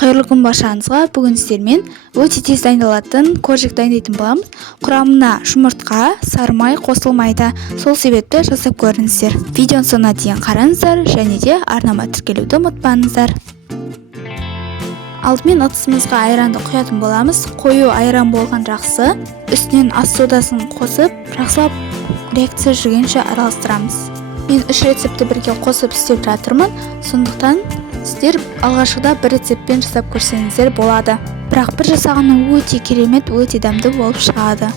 Қайырлы күн баршаңызға. Бүгін сіздермен өте тез дайындалатын коржик дайындайтын боламыз. Құрамына жұмыртқа, сары май қосылмайды. Сол себепті жасап көріңіздер. Видеоны соңына дейін қараңыздар және де арнама тіркелуді ұмытпаңыздар. Алдымен ыдысымызға айранды құятын боламыз. Қою айран болған жақсы. Үстінен ас содасын қосып, жақсылап реакция жүргенше араластырамыз. Мен 3 рецепті бірге қосып істеп жатырмын. Сондықтан сіздер алғашқыда бір рецептпен жасап көрсеңіздер болады. Бірақ бір жасағаны өте керемет, өте дәмді болып шығады.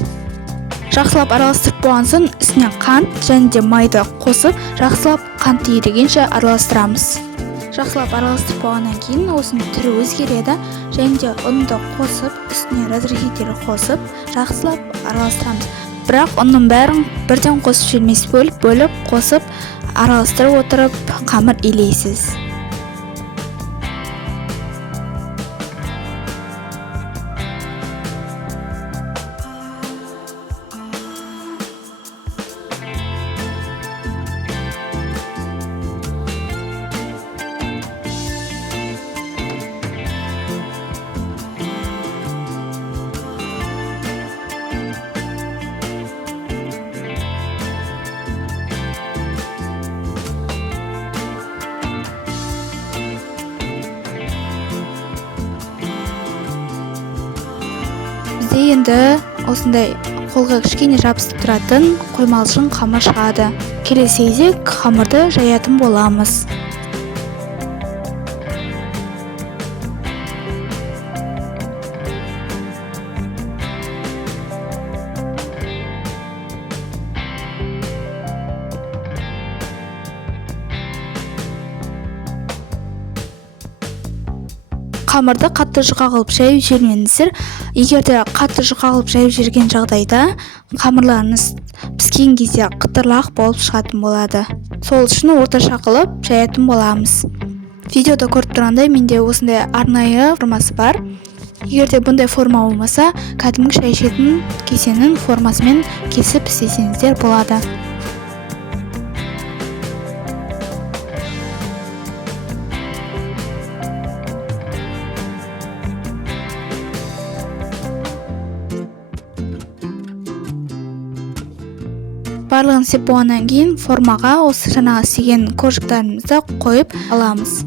Жақсылап араластырып болған соң үстіне қант және де майды қосып, жақсылап қантты ерігенше араластырамыз. Жақсылап араластырып болғаннан кейін осының түрі өзгереді және де ұнды қосып, үстіне разрыхитель қосып, жақсылап араластырамыз. Бірақ ұнның бәрін бірден қосып жібермей бөліп қосып, араластырып отырып қамыр илейсіз. Бізде енді осындай қолға кішкене жабысып тұратын қоймалжың қамыр шығады. Келесі кезек қамырды жаятын боламыз. Қамырды қатты жұқа қылып жайып жібермеңіздер. Егер де қатты жұқа қылып жайып жіберген жағдайда қамырларыңыз піскен кезде қытырлақ болып шығатын болады. Сол үшін орташа қылып жаятын боламыз. Видеода көріп тұрғандай менде осындай арнайы формасы бар. Егер де бұндай форма болмаса, кәдімгі шай ішетін кесенің формасымен кесіп істесеңіздер болады. Барлығын істеп болғаннан кейін формаға осы жаңағы істеген коржиктарымызды қойып аламыз.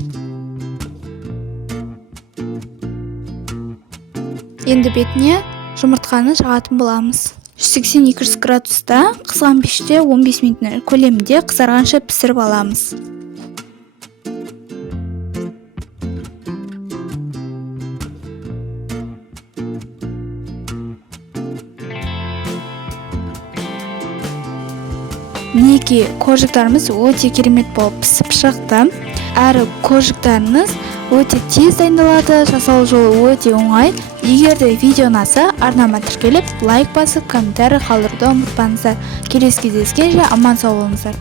Енді бетіне жұмыртқаны жағатын боламыз. 180-200 градуста қызған пеште 15 минут көлемінде қызарғанша пісіріп аламыз. Мінекей коржиктарымыз өте керемет болып пісіп шықты. Әрі коржиктарыңыз өте тез дайындалады, жасау жолы өте оңай. Егер де видео ұнаса, арнама тіркеліп, лайк басып, комментарий қалдыруды ұмытпаңыздар. Келесі кездескенше аман сау болыңыздар.